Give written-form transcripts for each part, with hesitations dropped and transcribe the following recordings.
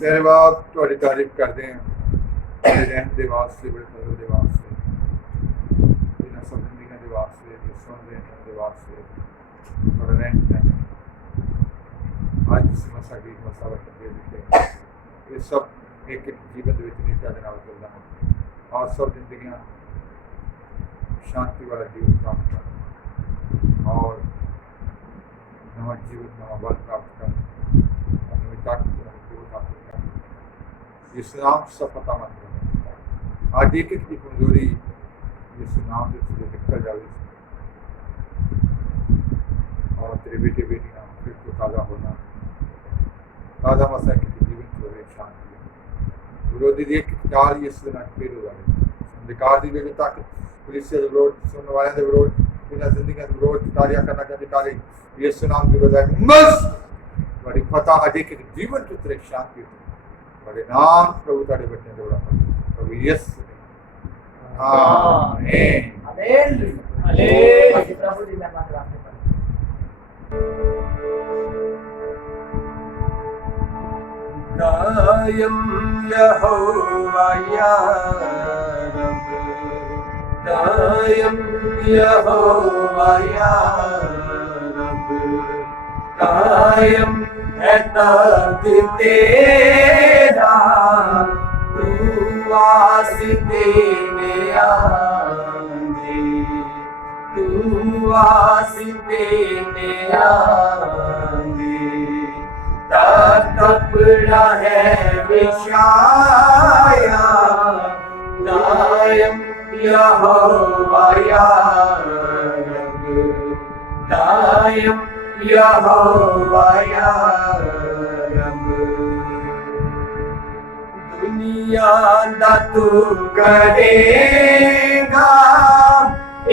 मेरे बाप थोड़ी तारीफ करते हैं बड़े रहम दे वास्ते बड़े फजल दे वास्ते इन्हां सब जिंदगियां दे वास्ते जो सुन रहे हैं उनके वास्ते बड़ा रहम है। आज जिस मसा की मसावट दे दिते ये सब एक एक जीवन दे विच नीतिया दे नाल चलदा है और सब जिंदगियां शांति वाला जीवन प्राप्त कर और नवा जीवन नवा बल प्राप्त कर नवी ताकत नवी ग्रोथ हासिल कर इस्लाम सब पता मत कर आज एक एक की कमजोरी जिस नाम से निकल जाए और तेरे बेटे बेटियां फिर तो ताज़ा होना ताज़ा मसा की जीवन चोरे शांति विरोधी दी एक चाल इस दिन फेल हो जाए अंधकार दी बेबी ताकत पुलिस से विरोध सुनने वाले से विरोध बिना जिंदगी का विरोध कार्य करना चाहते कार्य यीशु नाम की विरोध है बस बड़ी पता अजय के जीवन की तरह शांति बड़े नाम प्रभु तारे बच्चे दे बड़ा प्रभु यीशु आमीन हालेलुया प्रभु जी मैं मांग रहा हूं दायम यहोवा या रब दायम यहोवा या रब कायम है तख्त तेरा तू वास्ते में आंदे तू वास्ते में आंदे कपड़ा है विछाया दायम यहोवा या रब दायम यहोवा या रब दुनिया दा तू करेगा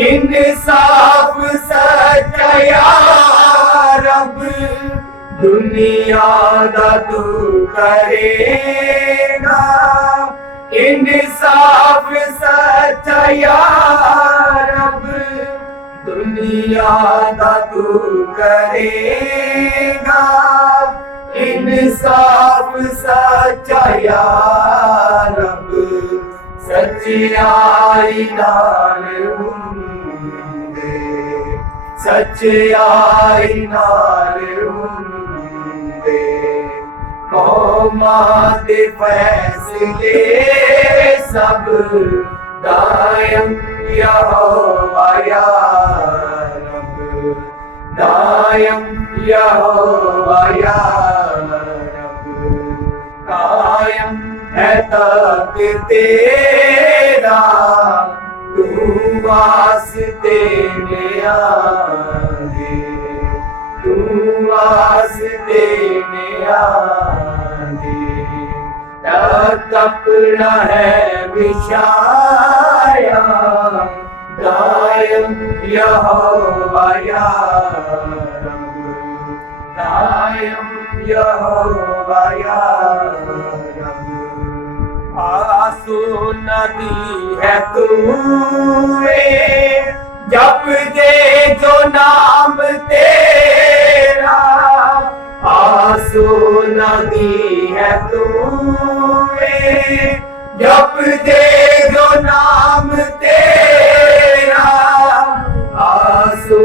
इंसाफ सच्चा रब दुनिया दा तू करेगा इंसाफ सच्चा रब दुनिया दा तू करेगा इंसाफ सच्चा रब सच्चाई नाल हुंदे सच्चाई नाल हुंदे कौमां दे फैसले सब दायम यहोवा या रब दायम यहोवा या रब कायम है तख्त तेरा तू वास्ते में आंदे तू वास्ते में आंदे कपड़ा है विछाया दायम यहोवा या रब दायम यहोवा या रब आंसू नदी है तूने जप दे जो नाम तेरा आंसू नदी है तूने जप दे जो नाम तेरा आंसू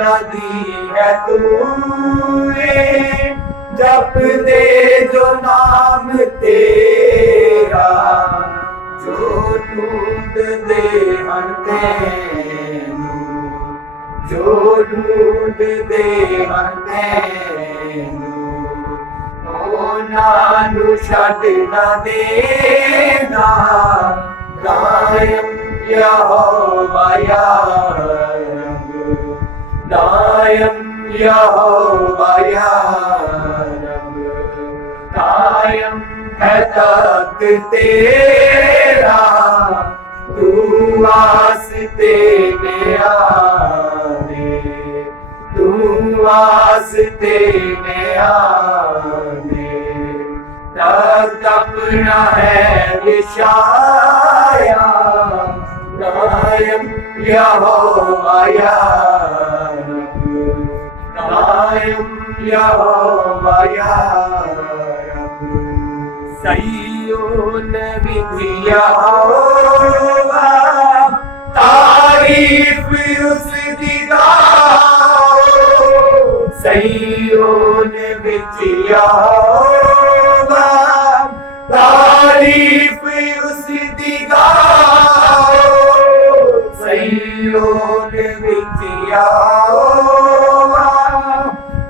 नदी है तूने जप दे जो नाम तेरा जो ढूंढ दे हर तेनू जो ढूंढ दे हर तेनू नानू छड़ ना देना दायम यहोवा या रब दायम यहोवा या रब कायम है तख्त तेरा तू वास्ते में आने तू वास्ते में आने कपड़ा है विछाया दायम यहोवा या रब दायम यहोवा या रब सैयोन विधि यहोवा तारीफ उसकी गाओ सैयोन विधि यहोवा तारीफ उसकी गाओ सैयोन विधि यहोवा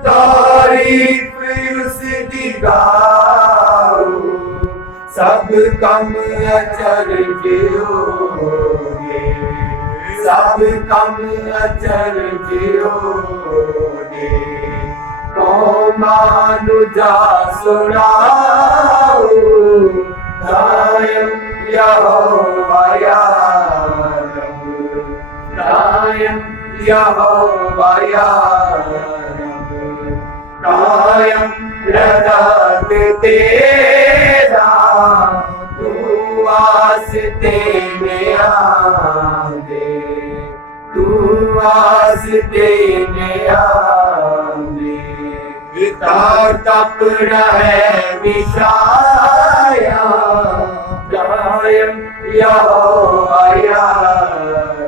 तारीफ उसकी गाओ सब कम अचरज होगे सब कम अचरज होगे कौमानुजा सुनाओ दायम यहोवा या रब दायम यहोवा या रब कायम रदत तेरा तू वास्ते में आवे तू वास्ते में आवे पिता तप रहे विशाया दायम यहोवा या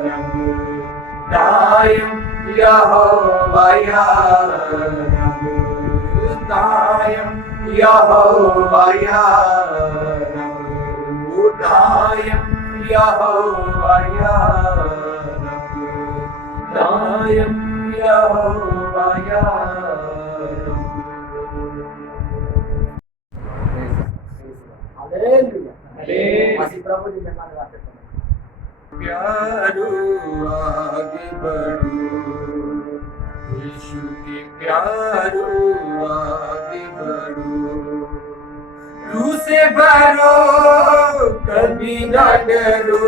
रब दायम यहोवा या रब दायम यहोवा या रब दायम यहोवा या रब दायम यहोवा या रब हालेलुया masih प्रभु जी में गाना गाते हैं प्यारो आगे बढ़ो यीशु के प्यारो आगे बढ़ो रूह से भरो कभी ना डरो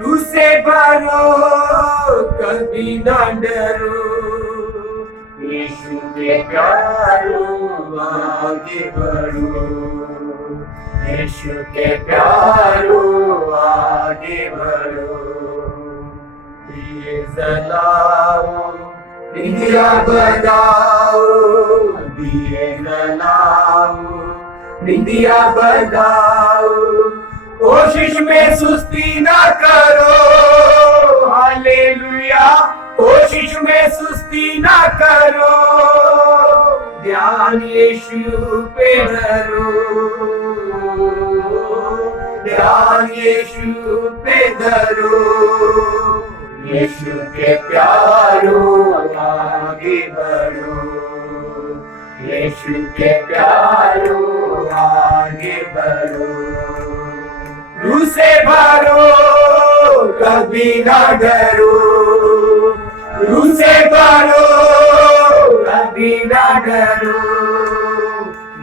रूह से भरो कभी ना डरो यीशु के प्यारो आगे बढ़ो यीशु के प्यारो आगे बढ़ो दिए जलाओ दिया बजाओ दिए जलाओ दिया बजाओ कोशिश में सुस्ती ना करो हालेलुया कोशिश में सुस्ती ना करो ध्यान यीशु पे धरो ध्यान यीशु पे धरो यीशु के प्यारो आगे बढ़ो यीशु के प्यारो आगे बढ़ो रूह से भरो कभी ना डरो रूह से भरो कभी ना डरो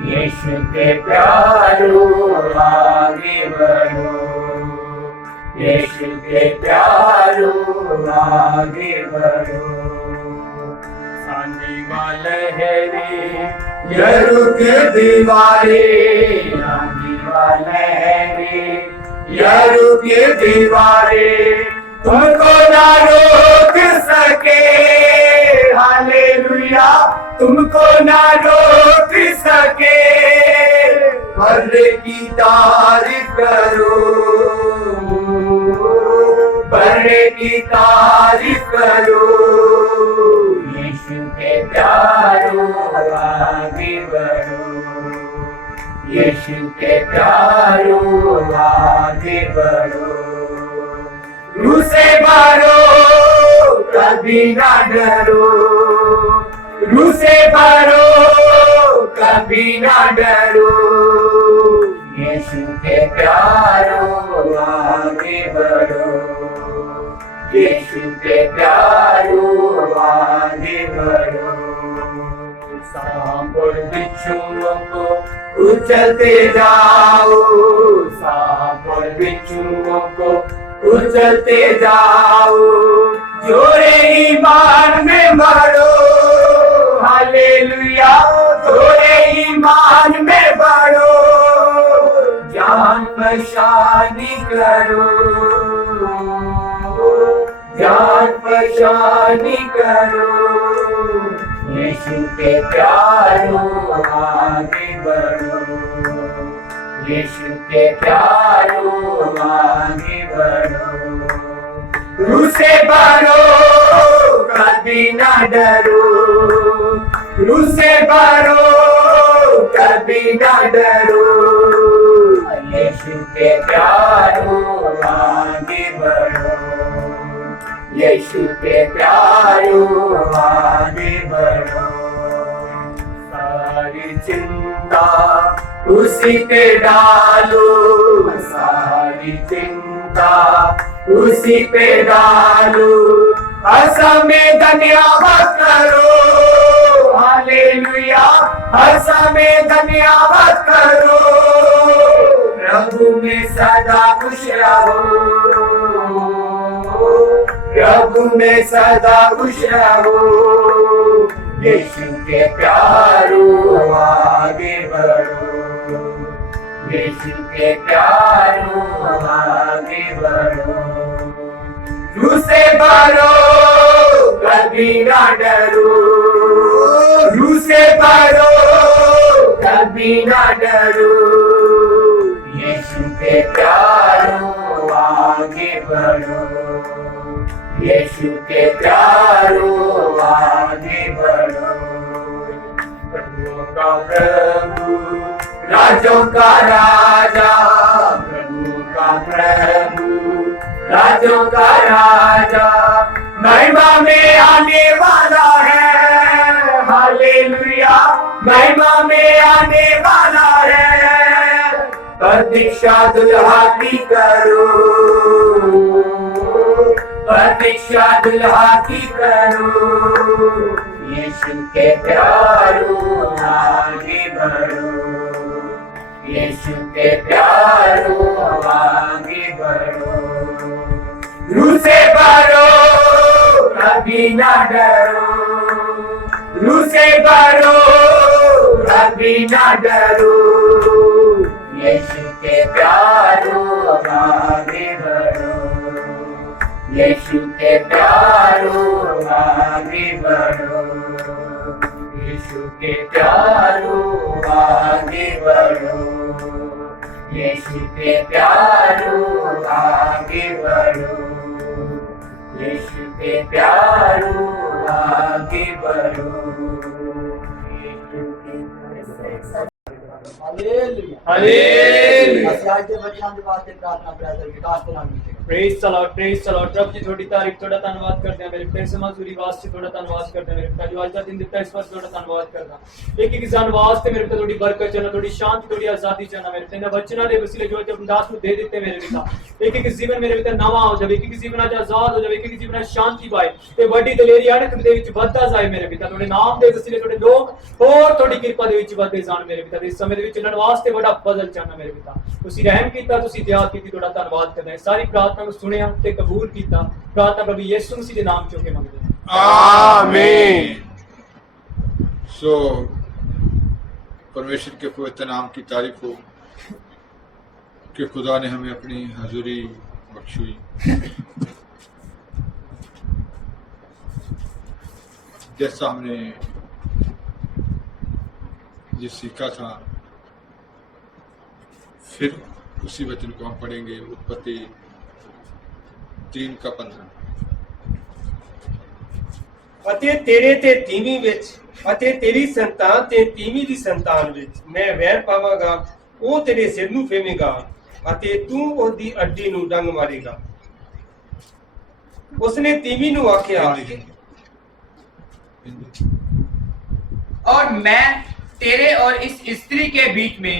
यीशु के प्यारो आगे बढ़ो यीशु के प्यारो आगे बढ़ो आने वाला है रे यरुक दीवारें आने वाला है रे यरुक दीवारें तुमको ना रोक सके हालेलुया तुमको ना रोक सके बर्रे की तारीफ करो बर्रे की तारीफ करो यीशु के प्यारो आगे बढ़ो यीशु के प्यारो आगे बढ़ो रूह से भरो कभी ना डरो रूह से भरो कभी ना डरो यीशु के प्यारो आगे बढ़ो यीशु के प्यारो आगे बढ़ो सांप और बिच्छुओं को कुचलते जाओ सांप और बिच्छुओं को कुचलते जाओ जोरे ईमान में मरो हालेलुया जोरे ईमान में बढ़ो जान पहचानी करो जान पहचानी करो यीशु के प्यारो आगे बढ़ो, यीशु के प्यारो आगे बढ़ो। रूह से भरो कभी ना डरो, रूह से भरो कभी ना डरो, यीशु के प्यारो आगे बढ़ो, यीशु के प्यारो आगे बढ़ो। सारी चिंता उसी पे डालो, सारी चिंता उसी पे डालो, हर समय धन्यवाद करो, हालेलुया, हर समय धन्यवाद करो, प्रभु में सदा खुश रहो, प्रभु में सदा खुश रहो, यीशु के प्यारो आगे बढ़ो, यीशु के प्यारो आगे बढ़ो। रूह से भरो कभी ना डरो, रूह से भरो कभी ना डरो, यीशु के प्यारो आगे बढ़ो, यीशु के प्यारो आगे बढ़ो। प्रभुओं का प्रभु, राजों का राजा, प्रभु का प्रभु, राजों का राजा, महिमा में आने वाला है, हालेलुया, महिमा में आने वाला है। प्रतीक्षा दुल्हा की करो, प्रतीक्षा दुल्हा की करो, यीशु के प्यारो आगे बढ़ो, यीशु के प्यारो आगे बढ़ो। रूह से भरो कभी ना डरो, रूह से भरो कभी ना डरो, यीशु के प्यारो आगे बढ़ो, यीशु के प्यारो आगे बढ़ो, यीशु के प्यारो आगे बढ़ो, यीशु के प्यारो आगे बढ़ो, यीशु के प्यारो आगे बढ़ो, यीशु के हालेलुया। हालेलुया। आज के वचन के वास्ते प्रार्थना प्रयास विकास को नाम देते हैं। Praise the lord, praise the lord. प्रभु जी थोड़ी तारीफ, थोड़ा धन्यवाद करते हैं मेरे पिता मजदूरी वास्ते, थोड़ा धन्यवाद करते हैं मेरे पिता जो आज का दिन दिता है, इस पर थोड़ा धन्यवाद करना। एक एक इंसान वास्ते मेरे पिता थोड़ी बरकत चलना, थोड़ी शांति, थोड़ी आजादी चलना मेरे पिता। वचना दे वसीले जो जब दास को दे देते मेरे पिता, एक एक जीवन मेरे पिता नवा हो जाए, एक एक जीवन आज आजाद हो जाए, एक एक जीवन शांति पाए, ते बड़ी दलेरी अड़क दे विच बढ़ता जाए मेरे पिता। थोड़े नाम दे वसीले थोड़े लोग और थोड़ी कृपा दे विच बढ़ते जान मेरे पिता। इस समय दे विच चलण वास्ते बड़ा बदल चाहना मेरे पिता। तुसी रहम कीता, तुसी दया कीती, थोड़ा धन्यवाद करना है। सारी प्रार्थना को सुनिया ते कबूल कीता। प्रार्थना प्रभु यीशु मसीह दे नाम चोके मंगदे हैं, आमीन। सो परमेश्वर के पवित्र नाम की तारीफ हो कि खुदा ने हमें अपनी हजूरी बख्शी। जैसा हमने ये सीखा था, फिर उसी वचन को हम पढ़ेंगे, उत्पत्ति 3:15। ਅਤੇ ਤੇਰੇ ਤੇ ਤੀਵੀਂ ਵਿੱਚ ਅਤੇ ਤੇਰੀ ਸੰਤਾਨ ਤੇ ਤੀਵੀਂ ਦੀ ਸੰਤਾਨ ਵਿੱਚ ਮੈਂ ਵੈਰ ਪਾਵਾਂਗਾ, ਉਹ ਤੇਰੇ ਸਿਰ ਨੂੰ ਫੇਵੇਗਾ ਅਤੇ ਤੂੰ ਉਹਦੀ ਅੱਡੀ ਨੂੰ ਡੰਗ ਮਾਰੇਗਾ। ਉਸਨੇ ਤੀਵੀਂ ਨੂੰ ਆਖਿਆ, और मैं तेरे और इस स्त्री के बीच में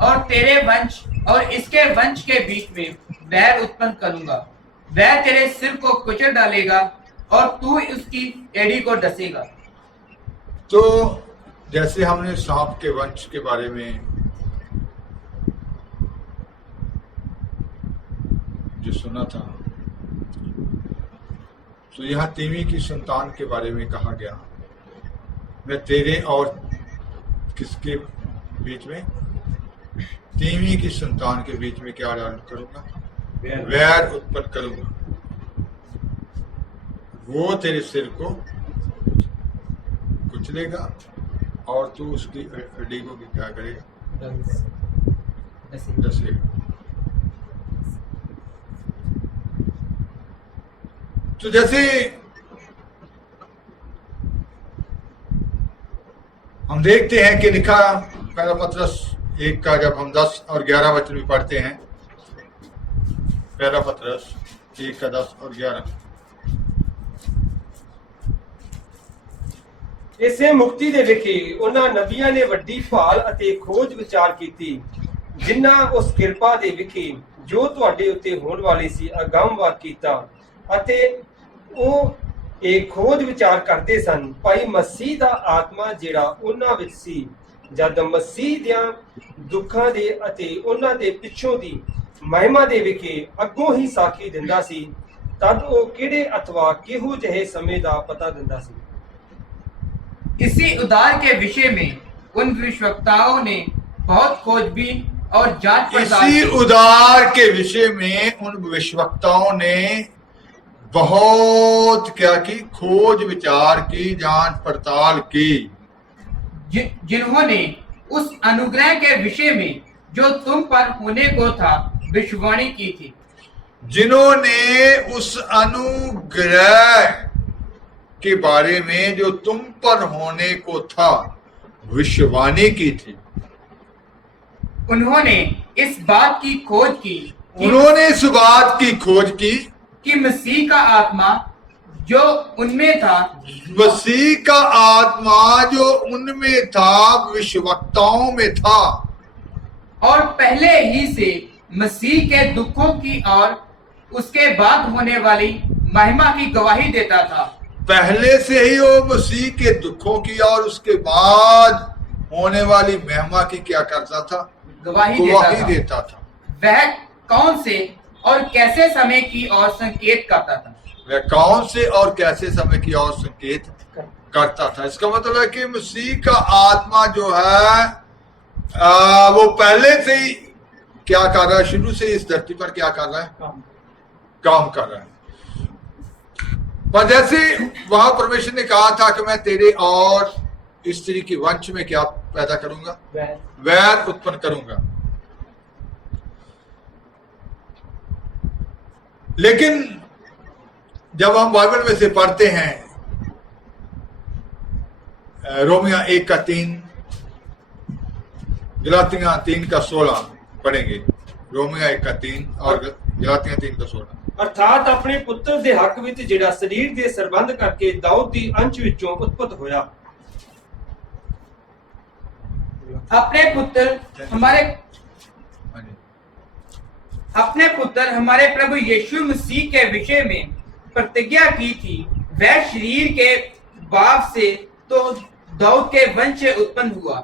और तेरे वंश और इसके वंश के बीच में बैर उत्पन्न करूंगा, वह तेरे सिर को कुचल डालेगा और तू उसकी एड़ी को डसेगा। तो जैसे हमने सांप के वंश के बारे में जो सुना था, तो यहाँ तीवी की संतान के बारे में कहा गया, मैं तेरे और किसके बीच में, तीवी की संतान के बीच में क्या डाल करूंगा, वैर उत्पन्न करूंगा, वो तेरे सिर को कुचलेगा और तू उसकी हड्डी को भी क्या करेगा, डसेगा। तो जैसे हम देखते हैं कि लिखा पहला पत्रस 1 का जब हम 10 और 11 वचन में पढ़ते हैं, पहला पत्रस 1 का 10 और 11, ਇਸੇ ਮੁਕਤੀ ਦੇ ਵਿਖੇ ਉਹਨਾਂ ਨਬੀਆਂ ਨੇ ਵੱਡੀ ਭਾਲ ਅਤੇ ਖੋਜ ਵਿਚਾਰ ਕੀਤੀ, ਜਿਨ੍ਹਾਂ ਉਸ ਕਿਰਪਾ ਦੇ ਵਿਖੇ ਜੋ ਤੁਹਾਡੇ ਉੱਤੇ ਹੋਣ ਵਾਲੀ ਸੀ ਅਗੰਮਵਾਦ ਕੀਤਾ, ਅਤੇ ਉਹ ਇਹ ਖੋਜ ਵਿਚਾਰ ਕਰਦੇ ਸਨ ਭਾਈ ਮਸੀਹ ਦਾ ਆਤਮਾ ਜਿਹੜਾ ਉਹਨਾਂ ਵਿੱਚ ਸੀ, ਜਦ ਮਸੀਹ ਦਿਆਂ ਦੁੱਖਾਂ ਦੇ ਅਤੇ ਉਹਨਾਂ ਦੇ ਪਿੱਛੋਂ ਦੀ ਮਹਿਮਾ ਦੇ ਵਿਖੇ ਅੱਗੋਂ ਹੀ ਸਾਖੀ ਦਿੰਦਾ ਸੀ, ਤਦ ਉਹ ਕਿਹੜੇ ਅਥਵਾ ਕਿਹੋ ਜਿਹੇ ਸਮੇਂ ਦਾ ਪਤਾ ਦਿੰਦਾ ਸੀ। इसी उद्धार के विषय में उन विश्वक्ताओं ने बहुत खोजबीन और जांच पड़ताल इसी की। उद्धार के विषय में उन भविष्यवक्ताओं ने बहुत क्या की, खोज विचार की, जांच पड़ताल की, जिन्होंने उस अनुग्रह के विषय में जो तुम पर होने को था विश्ववाणी की थी। जिन्होंने उस अनुग्रह के बारे में जो तुम पर होने को था विश्ववाणी की थी। उन्होंने इस बात की खोज की उन्होंने इस बात की खोज की कि मसीह का आत्मा जो उनमें था, मसीह का आत्मा जो उनमें था विश्ववक्ताओं में था, और पहले ही से मसीह के दुखों की और उसके बाद होने वाली महिमा की गवाही देता था। पहले से ही वो मसीह के दुखों की और उसके बाद होने वाली महिमा की क्या करता था, गवाही देता था। वह कौन से और कैसे समय की और संकेत करता था। वह कौन से और कैसे समय की और संकेत करता था। इसका मतलब है कि मसीह का आत्मा जो है वो पहले से ही क्या कर रहा है, शुरू से इस धरती पर क्या कर रहा है, काम कर रहा है। पर जैसे वहां परमेश्वर ने कहा था कि मैं तेरे और स्त्री की वंश में क्या पैदा करूंगा, वैर उत्पन्न करूंगा। लेकिन जब हम बाइबल में से पढ़ते हैं, रोमिया 1 का 3, गलातियां 3 का 16 पढ़ेंगे। रोमिया 1 का 3 और गलातियां 3 का 16। ਅਰਥਾਤ ਆਪਣੇ ਪੁੱਤਰ ਦੇ ਹੱਕ ਵਿੱਚ ਜਿਹੜਾ ਸਰੀਰ ਦੇ ਸੰਬੰਧ ਕਰਕੇ ਦਾਊਦ ਦੀ ਅੰਸ਼ ਵਿੱਚੋਂ ਉਤਪਤ ਹੋਇਆ। अपने पुत्र हमारे प्रभु यीशु मसीह के विषय में प्रतिज्ञा की थी, वह शरीर के बाप से तो दाऊद के वंश से उत्पन्न हुआ।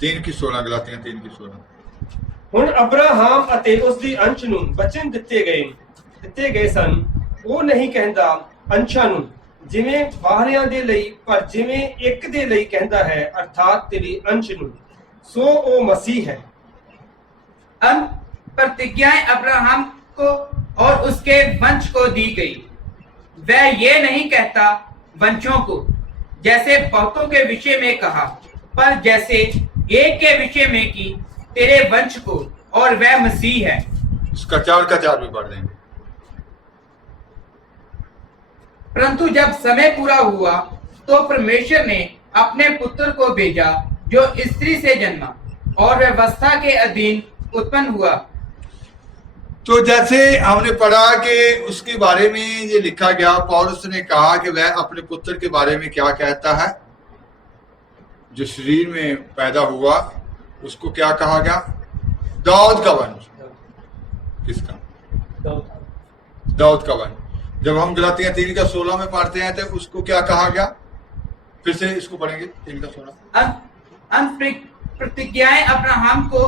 3 की 16, गलातियां 3 की 16। ਹੁਣ ਅਬਰਾਹਾਮ ਅਤੇ ਉਸ ਦੀ ਅੰਸ਼ ਨੂੰ ਬਚਨ ਦਿੱਤੇ ਗਏ ਸਨ। ਉਹ ਨਹੀਂ ਕਹਿੰਦਾ ਅੰਸ਼ਾਂ ਨੂੰ ਜਿਵੇਂ ਬਾਹਰਿਆਂ ਦੇ ਲਈ, ਪਰ ਜਿਵੇਂ ਇੱਕ ਦੇ ਲਈ ਕਹਿੰਦਾ ਹੈ, ਅਰਥਾਤ ਤੇਰੀ ਅੰਸ਼ ਨੂੰ। ਸੋ ਉਹ ਮਸੀਹ ਹੈ। प्रतिज्ञाएं अब्राहम को और उसके वंश को दी गई। वह ये नहीं कहता वंशों को, जैसे बहुतों के विषय में कहा, पर जैसे एक के विषय में कि तेरे वंश को, और वह मसीह है। इसका 4 का 4 भी पढ़ देंगे। परंतु जब समय पूरा हुआ तो परमेश्वर ने अपने पुत्र को भेजा जो स्त्री से जन्मा और व्यवस्था के अधीन उत्पन्न हुआ। तो जैसे हमने पढ़ा कि उसके बारे में ये लिखा गया, पौलुस ने कहा कि वह अपने पुत्र के बारे में क्या कहता है, जो शरीर में पैदा हुआ, उसको क्या कहा गया, दाऊद का वंश। किसका? दाऊद का वंश। जब हम गलातियां 3 का 16 में पढ़ते हैं तो उसको क्या कहा गया, फिर से इसको पढ़ेंगे 3 का 16। प्रतिज्ञाएं अब्राहम को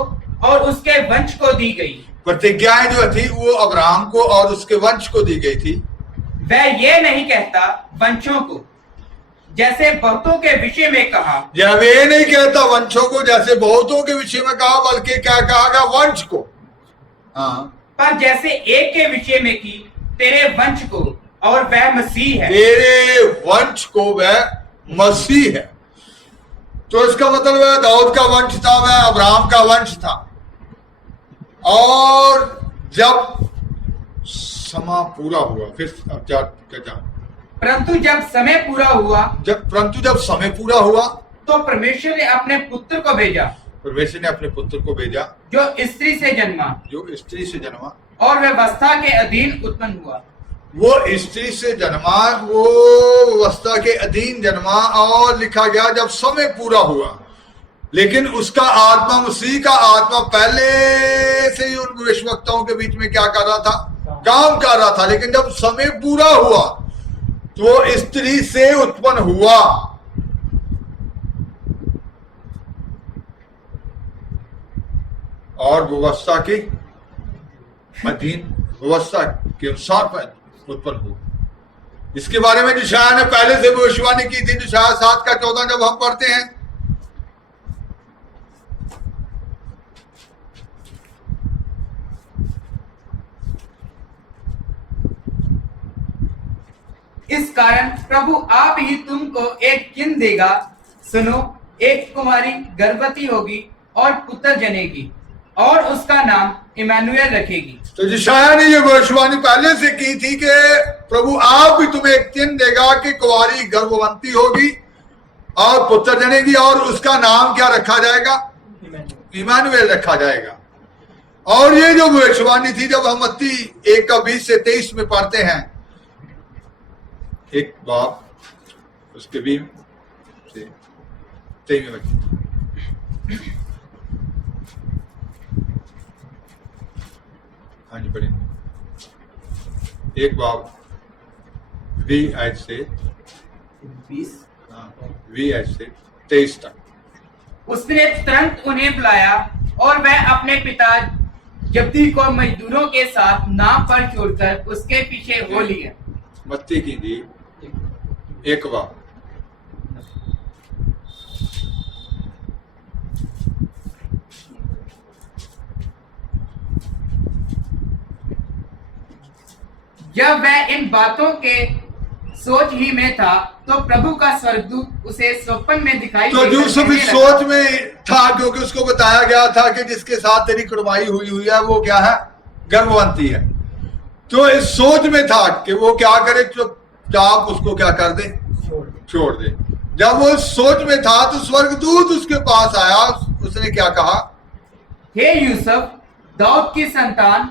और उसके वंश को दी गई। प्रतिज्ञाएं जो थी वो अब्राहम को और उसके वंश को दी गई थी। वह ये नहीं कहता वंशों को, जैसे बहुतों के विषय में कहा। जब ये नहीं कहता वंशों को जैसे बहुतों के विषय में कहा, बल्कि क्या कहा गया, वंश को। हाँ, पर जैसे एक के विषय में की तेरे वंश को, और वह मसीह है। तेरे वंश को वह मसीह है। तो इसका मतलब है दाऊद का वंश था, वह अब्राहम का वंश था। और जब समा पूरा हुआ, फिर अब क्या परंतु जब समय पूरा हुआ जब समय पूरा हुआ तो परमेश्वर ने अपने पुत्र को भेजा, परमेश्वर ने अपने पुत्र को भेजा जो स्त्री से जन्मा, और व्यवस्था के अधीन उत्पन्न हुआ। वो स्त्री से जन्मा, वो व्यवस्था के अधीन जन्मा। और लिखा गया जब समय पूरा हुआ, लेकिन उसका आत्मा, मसीह का आत्मा पहले से ही उन भविष्यवक्ताओं के बीच में क्या कर रहा था? काम कर रहा था। लेकिन जब समय पूरा हुआ तो वो स्त्री से उत्पन्न हुआ। और व्यवस्था के अधीन, व्यवस्था के अनुसार उत्पन्न हुआ। इसके बारे में यशायाह ने पहले से भविष्यवाणी की थी। यशायाह 7:14 जब हम पढ़ते हैं, इस कारण प्रभु आप ही तुमको एक चिन्ह देगा, सुनो, एक कुमारी गर्भवती होगी और पुत्र जनेगी और उसका नाम इमानुएल रखेगी। तो यशायाह ने ये भविष्यवाणी पहले से की थी कि प्रभु आप भी तुम्हें एक चिन्ह देगा कि कुंवारी गर्भवती होगी और पुत्र जनेगी और उसका नाम क्या रखा जाएगा? इमानुएल रखा जाएगा। और ये जो भविष्यवाणी थी, जब हम मत्ती 1:20 से 23 में पढ़ते हैं, एक बाप उसके भी से 23 में हाँ जी पढ़ेंगे। एक बाप 20 आयत से 23 तक। उसने तुरंत उन्हें बुलाया और वह अपने पिता जब्दी को मजदूरों के साथ नाव पर छोड़कर उसके पीछे हो लिया। मत्ती की दी एक बार जब वह इन बातों के सोच ही में था तो प्रभु का स्वर्गदूत उसे स्वप्न में दिखाई तो यूसुफ इस सोच में था, क्योंकि उसको बताया गया था कि जिसके साथ तेरी कुर्बानी हुई है वो क्या है? गर्भवती है। तो इस सोच में था कि वो क्या करे, चुपचाप उसको क्या कर दे? छोड़ दे। जब वो सोच में था तो स्वर्गदूत उसके पास आया। उसने क्या कहा? हे यूसुफ, दाऊद की संतान,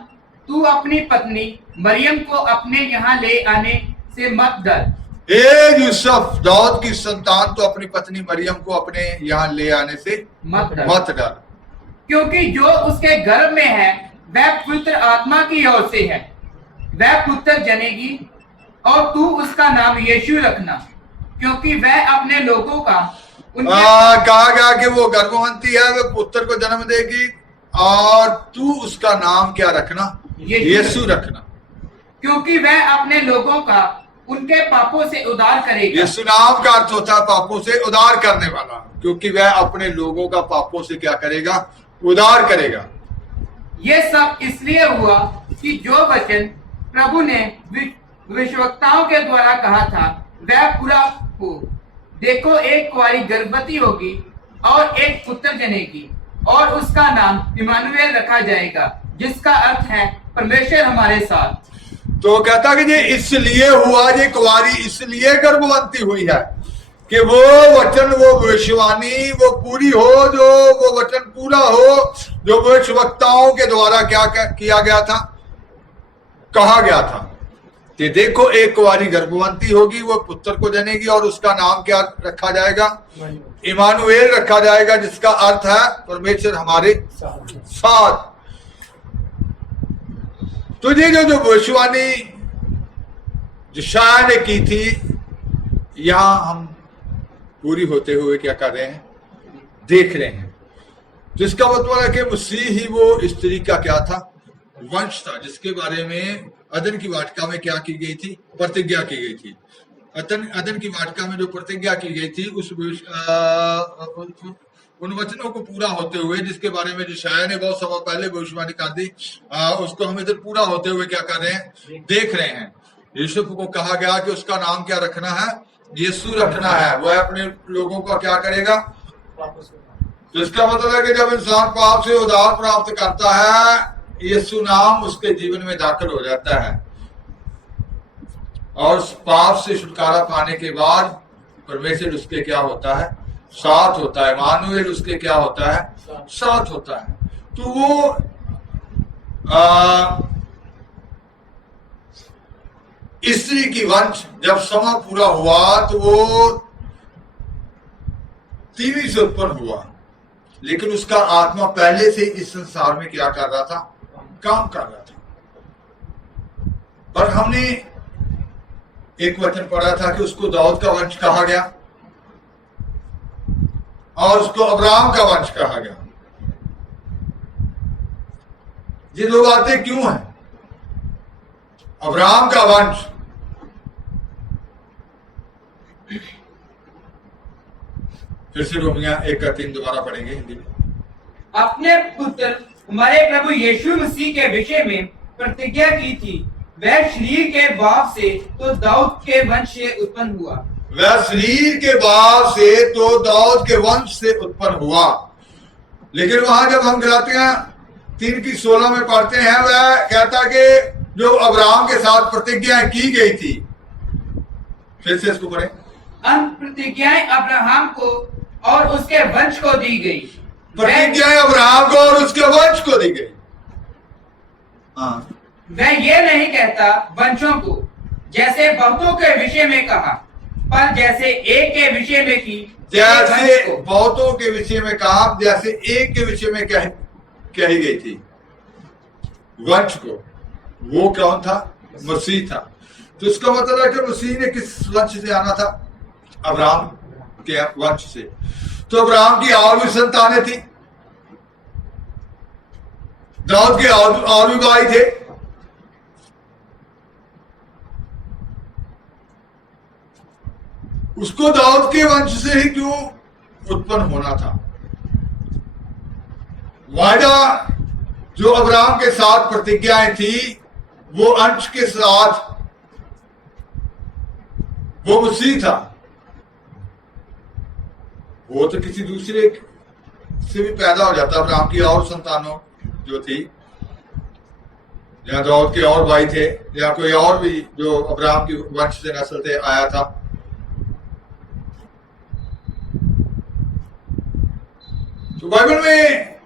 तू अपनी पत्नी मरियम को अपने यहाँ ले आने से मत डर। हे यूसुफ, दाऊद की संतान, तो अपनी पत्नी मरियम को अपने यहाँ ले आने से मत डर, क्योंकि जो उसके गर्भ में है वह पवित्र आत्मा की ओर से है। वह पुत्र जनेगी और तू उसका नाम यीशु रखना, क्योंकि वह अपने लोगों का कहा गया कि वो गर्भवती है, वह पुत्र को जन्म देगी और तू उसका नाम क्या रखना? यीशु रखना, क्योंकि वह अपने लोगों का उनके पापों से उद्धार करेगा। यीशु नाम का अर्थ होता है पापों से उद्धार करने वाला, क्योंकि वह अपने लोगों का पापों से क्या करेगा? उद्धार करेगा। ये सब इसलिए हुआ कि जो वचन प्रभु ने भविष्यवक्ताओं के द्वारा कहा था वह पूरा हो। देखो, एक कुंवारी गर्भवती होगी और एक पुत्र जनेगी और उसका नाम इमानुएल रखा जाएगा, जिसका अर्थ है परमेश्वर हमारे साथ। तो कहता कि ये इसलिए हुआ, ये कुंवारी इसलिए गर्भवती हुई है कि वो वचन, वो भविष्यवाणी वो पूरी हो, जो वो वचन पूरा हो जो भविष्यवक्ताओं के द्वारा क्या किया गया था, कहा गया था कि देखो एक कुंवारी गर्भवती होगी, वो पुत्र को जनेगी और उसका नाम क्या रखा जाएगा? इमानुएल रखा जाएगा, जिसका अर्थ है परमेश्वर हमारे साथ। तो ये जो भविष्यवाणी यशायाह ने की थी, यहां हम पूरी होते हुए क्या कर रहे हैं? देख रहे हैं। जिसका मतलब है कि मसीह ही वो स्त्री का क्या था? वंश था, जिसके बारे में अदन की वाटिका में क्या की गई थी? प्रतिज्ञा की गई थी। अदन की वाटिका में जो प्रतिज्ञा की गई थी उन वचनों को पूरा होते हुए, जिसके बारे में यशायाह ने बहुत समय पहले भविष्यवाणी कर दी, उसको हम इधर पूरा होते हुए क्या कर रहे हैं? देख रहे हैं। यूसुफ को कहा गया कि उसका नाम क्या रखना है? यीशु रखना है। वह अपने लोगों का क्या करेगा? वापस होगा। तो इसका मतलब है कि जब इंसान पाप से उद्धार प्राप्त करता है, यीशु नाम उसके जीवन में दाखिल हो जाता है और उस पाप से छुटकारा पाने के बाद परमेश्वर उसके क्या होता है, साथ होता है। इमानुएल उसके क्या होता है, साथ होता है। तो वो स्त्री की वंश जब समय पूरा हुआ तो वो तीवी से उत्पन्न हुआ, लेकिन उसका आत्मा पहले से इस संसार में क्या कर रहा था, काम कर रहा था। पर हमने एक वचन पढ़ा था कि उसको दाऊद का वंश कहा गया और उसको अब्राहम का वंश कहा गया। ये दो बातें क्यों हैं? अब्राहम का वंश फिर से रोमिया 1:3 दोबारा पढ़ेंगे हिंदी में। अपने पुत्र हमारे प्रभु यीशु मसीह के विषय में प्रतिज्ञा की थी, वह शरीर के बाप से तो दाऊद के वंश से उत्पन्न हुआ। वह शरीर के बाप से तो दाऊद के वंश से उत्पन्न हुआ। लेकिन वहां जब हम गलातियां 3:16 में पढ़ते हैं, वह कहता कि जो अब्राहम के साथ प्रतिज्ञाएं की गई थी, फिर से इसको पढ़ें। अंत प्रतिज्ञाएं अब्राहम को और उसके वंश को दी गई। प्रतिज्ञाएं अब्राहम को और उसके वंश को दी गई। हाँ, वह ये नहीं कहता वंशों को, जैसे बहुतों के विषय में कहा, पर जैसे एक के विषय में की, जैसे बहुतों के विषय में कहा, जैसे एक के विषय में कही गई थी। वंश को, वो कौन था? मसीह था। तो इसका मतलब है कि मसीह ने किस वंश से आना था? अब्राहम के वंश से। तो अब्राहम की और भी संतानें थी, दाऊद के और भी भाई थे। उसको दाऊद के वंश से ही क्यों उत्पन्न होना था? वादा जो अब्राहम के साथ प्रतिज्ञाएं थी, वो अंश के साथ वो मसीह था। वो तो किसी दूसरे से भी पैदा हो जाता। अब्राहम की और संतानों जो थी, या दाऊद के और भाई थे, या कोई और भी जो अब्राहम की वंश से नस्ल से आया था। तो बाइबल में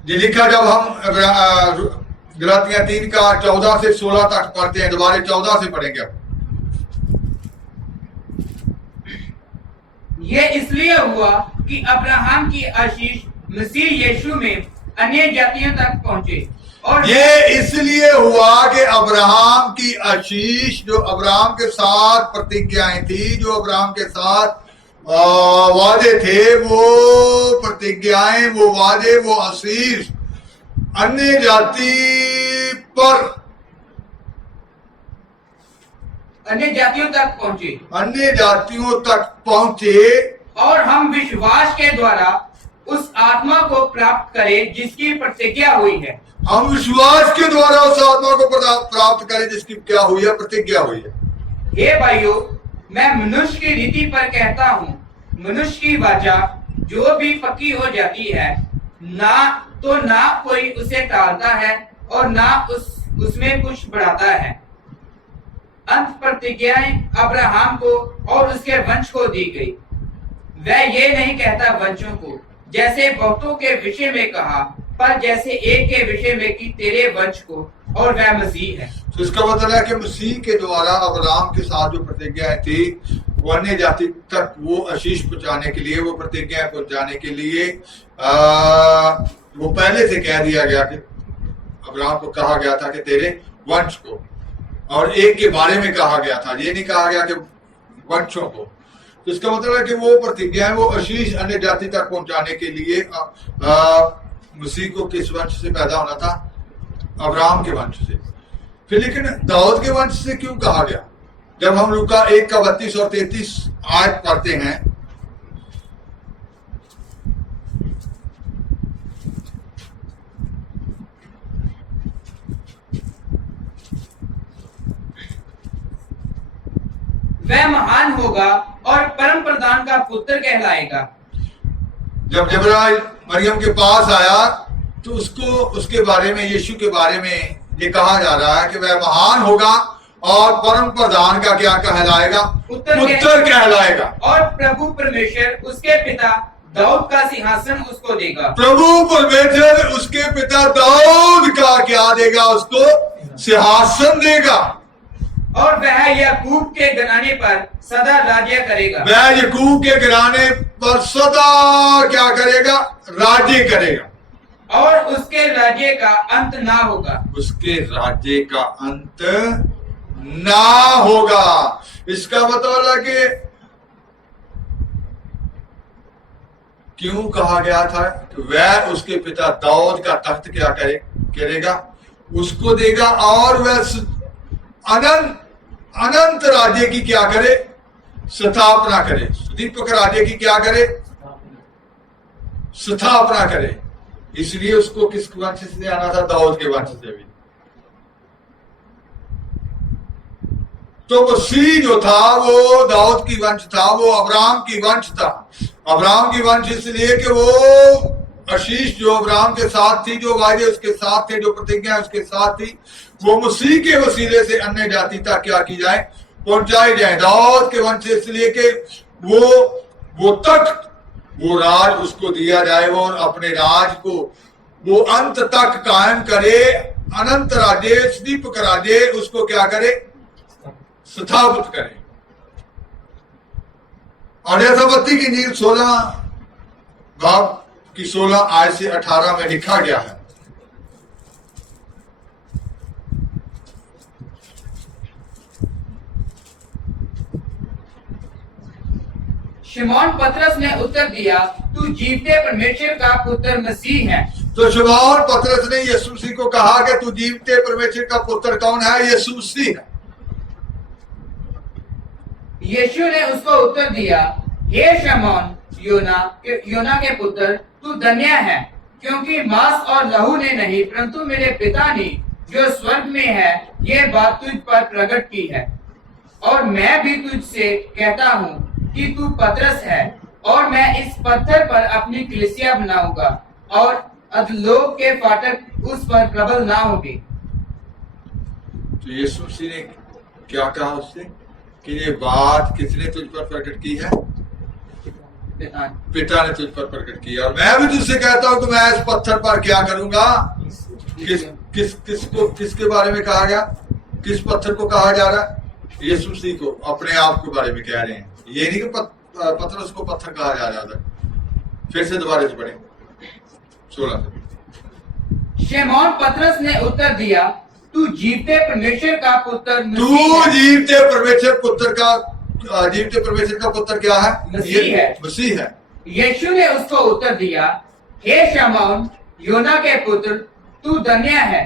ये लिखा, जब हम गलातियां 3:14 से 16 तक पढ़ते हैं, दोबारा 14 से पढ़ेंगे अब। ये इसलिए हुआ कि अब्राहम की आशीष मसीह यीशु में अन्य जातियों तक पहुंचे। और ये इसलिए हुआ कि अब्राहम की आशीष, जो अब्राहम के साथ प्रतिज्ञाएं थी, जो अब्राहम के साथ वादे थे, वो प्रतिज्ञाएं, वो वादे, वो आशीष अन्य जाति पर, अन्य जातियों तक पहुंचे। अन्य जातियों तक पहुंचे। और हम विश्वास के द्वारा उस आत्मा को प्राप्त करें जिसकी प्रतिज्ञा हुई है। हम विश्वास के द्वारा उस आत्मा को प्राप्त करें जिसकी क्या हुई है, प्रतिज्ञा हुई है। हे भाइयों, मैं मनुष्य की रीति पर कहता हूँ, मनुष्य की वाचा जो भी पक्की हो जाती है, ना कोई उसे टालता है और ना उसमें कुछ बढ़ाता है। अंत प्रतिज्ञाएं अब्राहम को और उसके वंश को दी गई। वह ये नहीं कहता वंशों को, जैसे बहुतों के विषय में कहा, पर जैसे एक के विषय में कि तेरे वंश को, और वह मसीह है। तो इसका मतलब है कि मसीह के द्वारा अब्राहम के साथ जो प्रतिज्ञाएं थी, वो अन्य जाति तक वो आशीष पहुंचाने के लिए, वो प्रतिज्ञा पहुंचाने के लिए वो पहले से कह दिया गया कि अब्राहम को कहा गया था कि तेरे वंश को, और एक के बारे में कहा गया था, ये नहीं कहा गया कि वंशों को। तो इसका मतलब है कि वो प्रतिज्ञाएं, वो आशीष अन्य जाति तक पहुंचाने के लिए मसीह को किस वंश से पैदा होना था? अब्राहम के वंश से। फिर लेकिन दाऊद के वंश से क्यों कहा गया? जब हम लूका 1:32 और 33 आयत पढ़ते हैं, वह महान होगा और परम प्रधान का पुत्र कहलाएगा। जब जबराइल मरियम के पास आया तो उसको उसके बारे में, यीशु के बारे में ये कहा जा रहा है कि वह महान होगा और परम प्रधान का क्या कहलाएगा? पुत्र कहलाएगा। और प्रभु परमेश्वर उसके पिता दाऊद का सिंहासन उसको देगा। प्रभु परमेश्वर उसके पिता दाऊद का क्या देगा? उसको सिंहासन देगा। और वह याकूब के घराने पर सदा राज्य करेगा। वह याकूब के घराने पर सदा क्या करेगा? राज्य करेगा। और उसके राज्य का अंत ना होगा। उसके राज्य का अंत ना होगा। इसका मतलब है कि क्यों कहा गया था कि वह उसके पिता दाऊद का तख्त क्या करेगा? उसको देगा और वह अनंत राज्य की क्या करे? स्थापना करे। दीपक राज्य की क्या करे? स्थापना करे। इसलिए उसको किस वंश से आना था? दाऊद के वंश से भी। तो मसीह जो था वो दाऊद की वंश था, वो अब्राहम की वंश था। अब्राहम की वंश इसलिए कि वो आशीष जो अब्राहम के साथ थी, जो वायदे उसके साथ थे, जो प्रतिज्ञा उसके साथ थी, वो मसीह के वसीले से अन्य जाति तक क्या की जाए? पहुंचाई जाए। दाऊद के वंश इसलिए कि वो तख्त, वो राज उसको दिया जाए, वो अपने राज को वो अंत तक कायम करे। अनंत राज्य, दीपक राज्य उसको क्या करे? स्थापित करे। और यशायाह की नील 16 बाब की 16 आयत से 18 में लिखा गया है। शिमोन पतरस ने उत्तर दिया, तू जीवते परमेश्वर का पुत्र मसीह है। तो शिमोन पतरस ने यीशु मसीह को कहा कि तू जीवते परमेश्वर का पुत्र कौन है? यीशु मसीह है। यीशु ने उसको उत्तर दिया, हे शमौन योना के पुत्र, तू धन्य है, क्योंकि मांस और लहू ने नहीं परंतु मेरे पिता ने जो स्वर्ग में है ये बात तुझ पर प्रकट की है। और मैं भी तुझसे कहता हूँ कि तू पतरस है और मैं इस पत्थर पर अपनी कलीसिया बनाऊंगा और अधोलोक के फाटक उस पर प्रबल ना होंगे। तो यीशु मसीह ने क्या कहा उससे कि ये बात किसने तुझ पर प्रकट की है? पिता ने तुझ पर प्रकट की। और मैं भी तुझसे कहता हूं कि मैं इस पत्थर पर क्या करूंगा? किसके बारे में कहा गया? किस पत्थर को कहा जा रहा है? यीशु मसीह को, अपने आप के बारे में कह रहे हैं। ये नहीं कि पतरस को पत्थर कहा जा रहा था। फिर से दोबारा से पढ़ें 16 से। शिमोन पतरस ने उत्तर दिया, तू जीवते परमेश्वर का पुत्र तू जीवते परमेश्वर का पुत्र क्या है? मसीह है। यीशु ने उसको उत्तर दिया, हे शिमोन योना के पुत्र, तू धन्य है,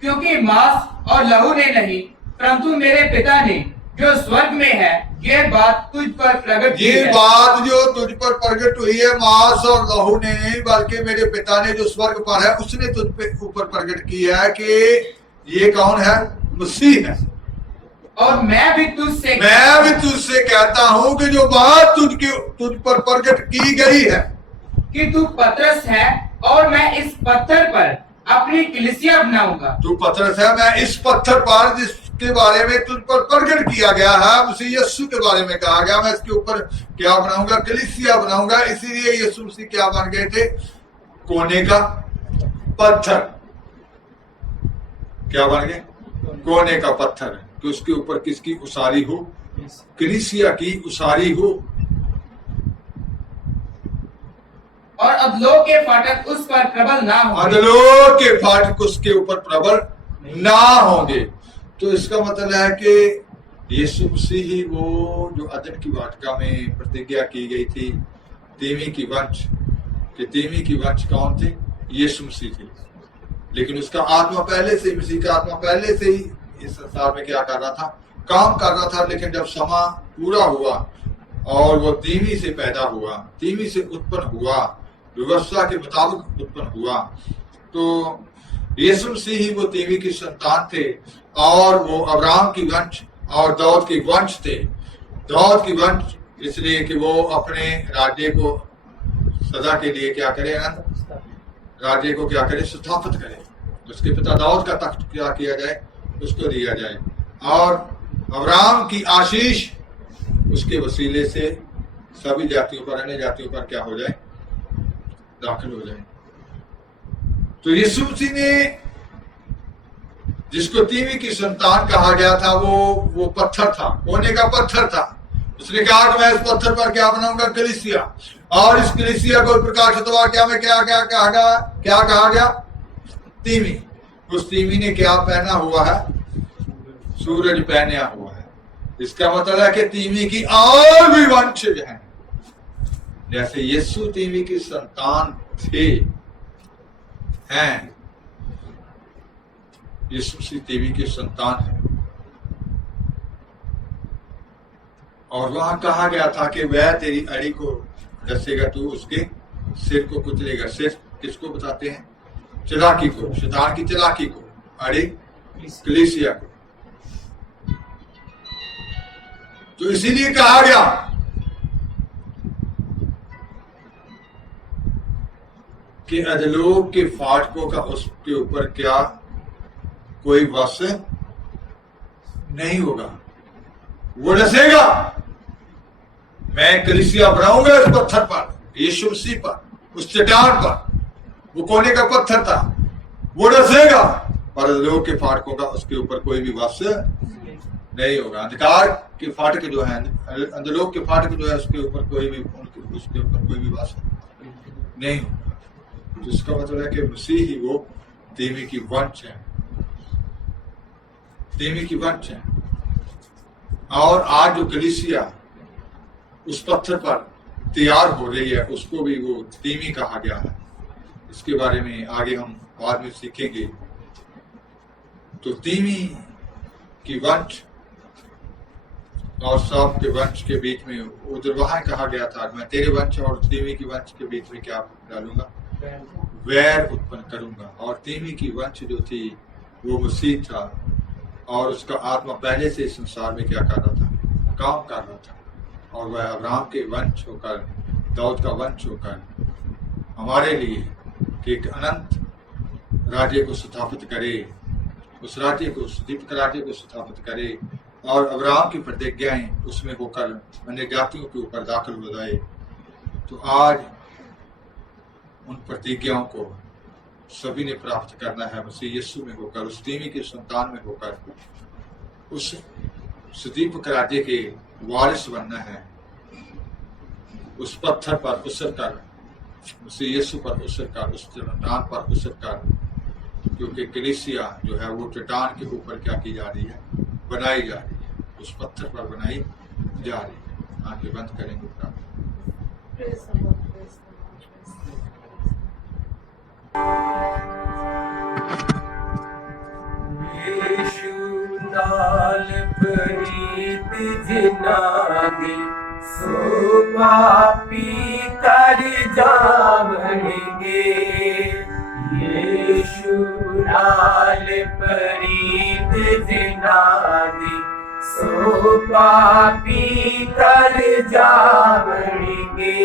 क्योंकि मांस और लहू ने नहीं परंतु मेरे पिता ने जो स्वर्ग में है ये बात तुझ पर प्रकट की है। ये बात जो तुझ पर प्रकट हुई है मांस और लहू ने नहीं बल्कि मेरे पिता ने जो स्वर्ग पर है उसने तुझ पे ऊपर प्रकट की है कि ये कौन है? मसीह है। और मैं भी तुझसे कहता हूँ कि जो बात तुझ पर प्रकट की गई है कि तू पतरस है और मैं इस पत्थर पर अपनी कलीसिया बनाऊंगा। तू पतरस है, मैं इस पत्थर पर जिसके बारे में तुझ पर प्रकट किया गया है, मसीह यीशु के बारे में कहा गया, मैं इसके ऊपर क्या बनाऊंगा? कलीसिया बनाऊंगा। इसीलिए यीशु मसीह क्या बन गए थे? कोने का पत्थर। क्या बन गए? कोने का पत्थर। कि उसके ऊपर किसकी उसारी हो? कलीसिया की उसारी हो। और अधोलोक के फाटक उस पर प्रबल ना होंगे। अधोलोक के फाटक उसके ऊपर प्रबल ना होंगे। तो इसका मतलब है कि यीशु मसीह ही वो जो अदन की वाटिका में प्रतिज्ञा की गई थी, तीवी की वंश, कि तीवी की वंश कौन थे? यीशु मसीह थे। लेकिन उसका आत्मा पहले से, मसीह का आत्मा पहले से ही इस संसार में क्या कर रहा था? काम कर रहा था। लेकिन जब समय पूरा हुआ और वो तीवी से पैदा हुआ, तीवी से उत्पन्न हुआ, व्यवस्था के मुताबिक उत्पन्न हुआ, तो यीशु मसीह ही वो तीवी की संतान थे और वो अब्राहम की वंश और दाऊद की वंश थे। दाऊद की वंश इसलिए कि वो अपने राज्य को सदा के लिए क्या करे, अनंत राज्य को क्या करे, स्थापित करे। उसके पिता दाऊद का तख्त क्या किया जाए, उसको दिया जाए, और अब्राहम की आशीष उसके वसीले से सभी जातियों पर, अन्य जातियों पर क्या हो जाए, दाखिल हो जाए। तो यीशु मसीह ने, जिसको तीवी की संतान कहा गया था, वो पत्थर था, कोने का पत्थर था। उसने कहा कि मैं इस पत्थर पर क्या बनाऊंगा, कलीसिया, और इस कलीसिया को प्रकाशित हुआ क्या में क्या कहा गया, तीवी। उस तीवी ने क्या पहना हुआ है, सूरज पहना हुआ है। इसका मतलब है कि तीवी की और भी वंशज हैं। जैसे यीशु तीवी की संतान थे, हैं, यीशु मसीह तीवी की संतान है। और वहां कहा गया था कि वह तेरी अड़ी को डसेगा, तू उसके सिर को कुचलेगा। सिर किसको बताते हैं, चालाकी को, शैतान की चालाकी को, अड़ी कलीसिया को। तो इसीलिए कहा गया कि अधलोक के फाटकों का उसके ऊपर क्या कोई वश नहीं होगा, वो डसेगा। मैं कलीसिया बनाऊंगा इस पत्थर पर, यीशु मसीह पर, उस चट्टान पर। वो कोने का पत्थर था, वो डसेगा, पर अधलोक के फाटकों का उसके ऊपर कोई भी वश नहीं होगा। अंधकार के फाटक जो है, अधलोक के फाटक जो है, उसके ऊपर कोई भी वश नहीं होगा। जिसका मतलब है कि मसीह ही वो देवी की वंश है, देवी की वंश है। और आज जो कलीसिया उस पत्थर पर तैयार हो रही है, उसको भी वो तीमी कहा गया है। इसके बारे में आगे हम बाद में सीखेंगे। तो तीमी की वंश और सब के वंश के बीच में उधर वहां कहा गया था, मैं तेरे वंश और तीमी की वंश के बीच में क्या डालूंगा, वैर उत्पन्न करूंगा। और तीमी की वंश जो थी वो मसीह था, और उसका आत्मा पहले से इस संसार में क्या कर रहा था, काम कर रहा था। और वह अब्राहम के वंश होकर, दाऊद का वंश होकर हमारे लिए कि एक अनंत राज्य को स्थापित करे, उस राज्य को, दीपक राज्य को स्थापित करे, और अब्राहम की प्रतिज्ञाएं उसमें होकर अन्य जातियों के ऊपर दाखिल हो जाए। तो आज उन प्रतिज्ञाओं को सभी ने प्राप्त करना है, मसीह यीशु में होकर, उस तीवी के संतान में होकर, उस दीपक राज्य के वारिस बनना है। उस पत्थर पर उसर कर, मसीह यीशु पर उसर कर, उस चट्टान पर उसर कर, क्योंकि कलीसिया जो है वो चट्टान के ऊपर क्या की जा रही है, बनाई जा रही है, उस पत्थर पर बनाई जा रही है। आंखें बंद करेंगे प्रार्थना। यीशु नाल प्रीत जिनादी, सो पापी तर जावणगे। यीशु नाल प्रीत जिनादी, सो पापी तर जावणगे।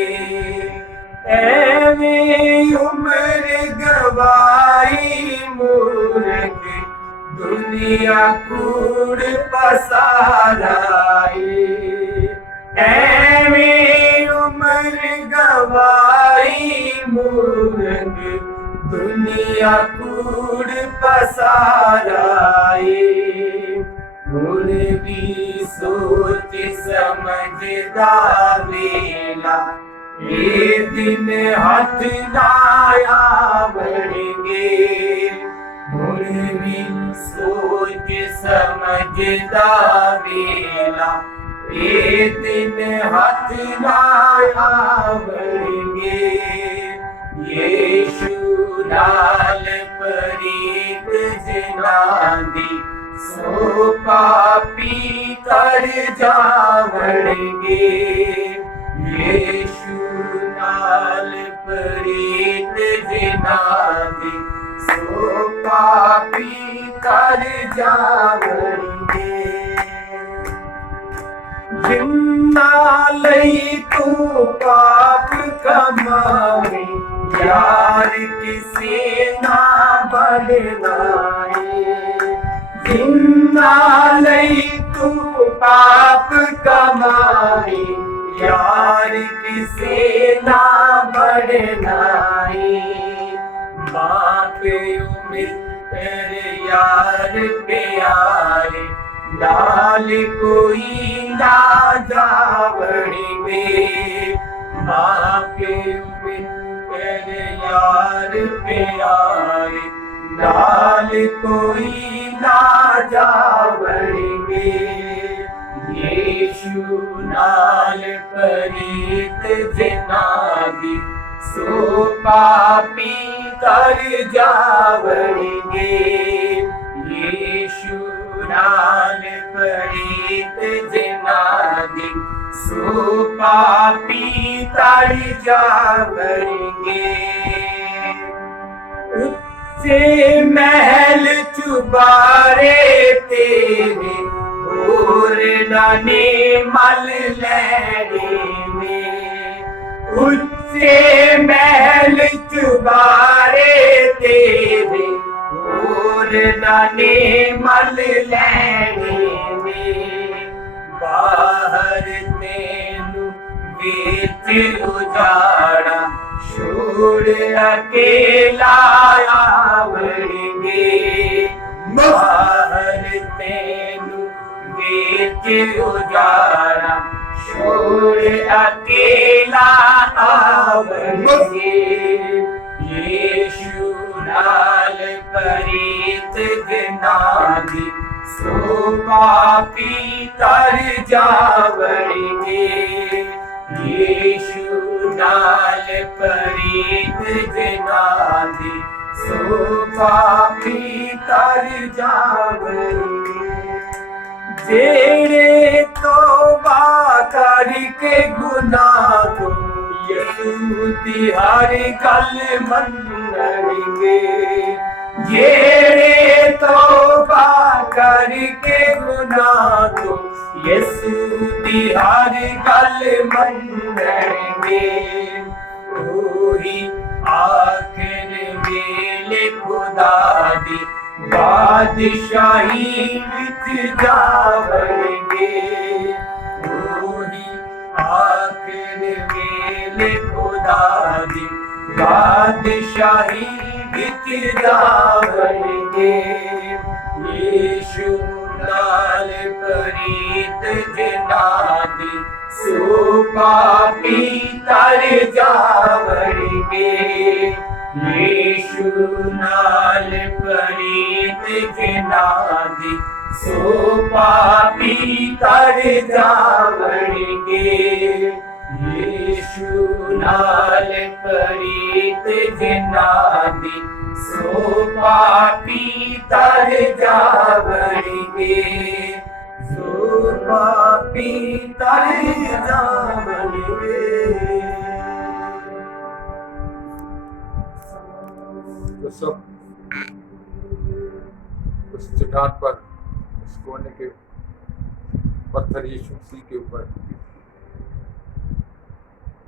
एवें उम्र गवाई मूर्ख, दुनिया कूड़ पसाराए। एवें उम्र गवाई मूर्ख, दुनिया कूड़ पसाराए। हुण भी सोच समझदा वेला, ये दिन हथ ना आवणगे। हुण भी सोच समझदा वेला, ये दिन हथ ना आवणगे। यीशु नाल प्रीत जिनादी, सो पापी तर जावणगे। यीशु नाल प्रीत जिनादी, सो पापी तर जावणगे। जिन्ना लई तू पाप कमावे यार किसे ना बढ़नाए जिन्ना लई तू पाप कमावे यार किसे ना बढ़नाए बाप उम्र तेरे यार प्यारे लाल कोई ना जावड़े बाप उम्र तेरे यार प्यारे लाल कोई ना जावड़े यीशु नाल परीत जनादी सो पापी तर जावड़े यीशु नाल परीत जनादी सो पापी तर जावड़े उच्चे महल चुबारे तेरे और नाने मल लैने में उच्चे महल चुबारे तेरे और नाने मल लैने में बाहर तेनू बीच उजाड़ा छोड़ अकेला आवड़े बाहर तेनू बीच उजाड़ा छोड़ अकेला आवड़े यीशु नाल परीत जनादी सो पापी तर जावड़े यीशु नाल परीत जनादी सो पापी तर जावड़े जेड़े तौबा करके गुनाह को यीशु दी हर गल मनणगे जेड़े तौबा करके गुनाह को यीशु दी हर गल मनणगे ओही आखिर वेले खुदा दी बादशाही विच जावड़े ओही आखिर वेले खुदा दी बादशाही विच जावड़े यीशु नाल परीत जनादी सो पापी तर जावड़े यीशु नाल परीत जनादी सो पापी तर जावड़े यीशु नाल परीत जनादी सो पापी तर जावड़े सो पापी तर जावड़े तो सब उस चट्टान पर उस कोने के पत्थर यीशु मसीह के ऊपर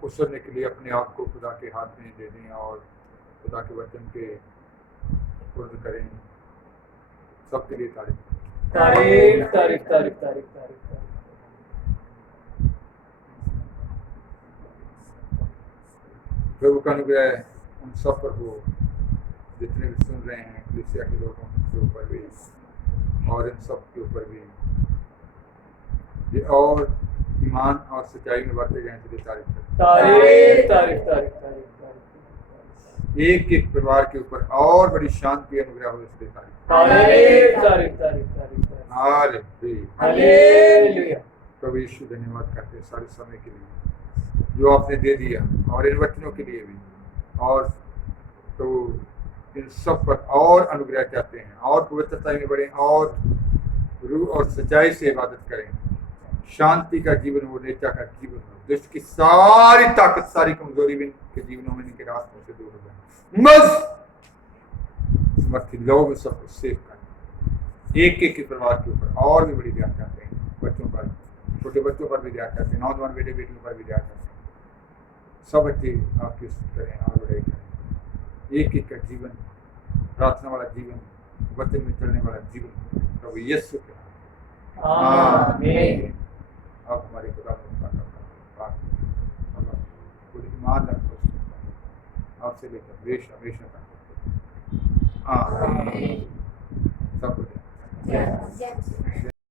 उसरने के लिए अपने आप को खुदा के हाथ में दे दें और खुदा के वचन के पूर्ण करें। सबके लिए तारीफ तारीफ तारीफ तारीफ तारीफ तारीफ प्रभु का अनुग्रह उन सब पर हो जितने भी सुन रहे हैं कलीसिया के लोगों के ऊपर भी और इन सब के ऊपर भी ये और ईमान और सच्चाई में बढ़ते जाएं। इसलिए तारीफ तारीफ तारीफ तारीफ एक एक परिवार के ऊपर और बड़ी शांति अनुग्रह हो इसलिए तारीफ तारीफ तारीफ तारीफ हालेलुया। प्रभु यीशु धन्यवाद करते हैं सारे समय के लिए जो आपने दे दिया और इन वचनों के लिए भी और तो इन सब पर और अनुग्रह चाहते हैं और पवित्रता में बढ़े और रूह और सच्चाई से इबादत करें। शांति का जीवन हो, नेता का जीवन हो, दुष्ट की सारी ताकत सारी कमजोरी भी इनके जीवनों में इनके रास्तों से दूर हो जाए। मज समर्थित लोग सबको सेव करें। एक एक के परिवार के ऊपर और भी बड़ी ध्यान चाहते हैं, बच्चों पर छोटे बच्चों पर भी दया करते हैं, नौजवान बेटे बेटियों पर भी दया करते हैं। सब बच्चे आपकी स्तुति करें और बड़ाई करें। एक एक का जीवन, प्रार्थना वाला जीवन, वचन में चलने वाला जीवन प्रभु यीशु के नाम में। आमीन। आप हमारे खुदा पूरी ईमान रखो आपसे लेकर हमेशा हमेशा तक। आमीन। सब कुछ Yes.